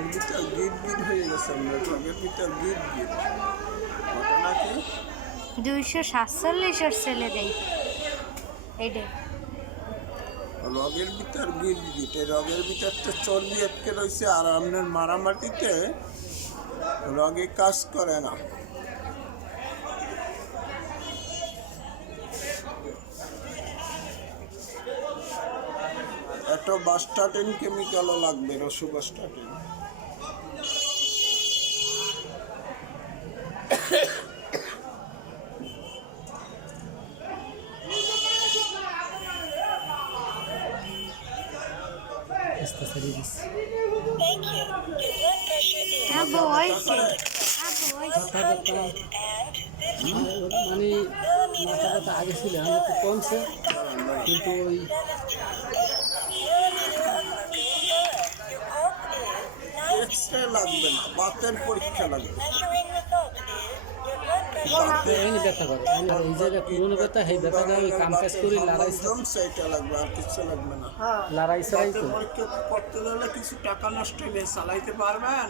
রগের ভিতর গিট গিট হয়ে গেছে, আপনার রগের ভিতর গিট গিট ঘটনা কি? 247 ছেলে দেয় এইটা রগের ভিতর গিট গিট, এই রগের ভিতর তো চর্বি আটকে রয়েছে, আর আপনার মারামাটিতে রগে কাজ করে না। একটা বাস্টাটিন কেমিক্যালও লাগবে, রসুবাস্টাটিন। আব্বু হয়েছে মানে মাথাটা আগে ছিল, আমি একটু কমছে, কিন্তু ওই এক্সরে লাগবে না, বাতের পরীক্ষা লাগবে। ব্যথা করে এই জায়গায় পুরোনো ব্যথা, সেই ব্যথাটা ওই কাম কাজ করে সেইটা লাগবে, আর কিছু লাগবে না। লড়াই বাতের পরীক্ষা করতে গেলে কিছু টাকা নষ্ট হলে চালাইতে পারবেন।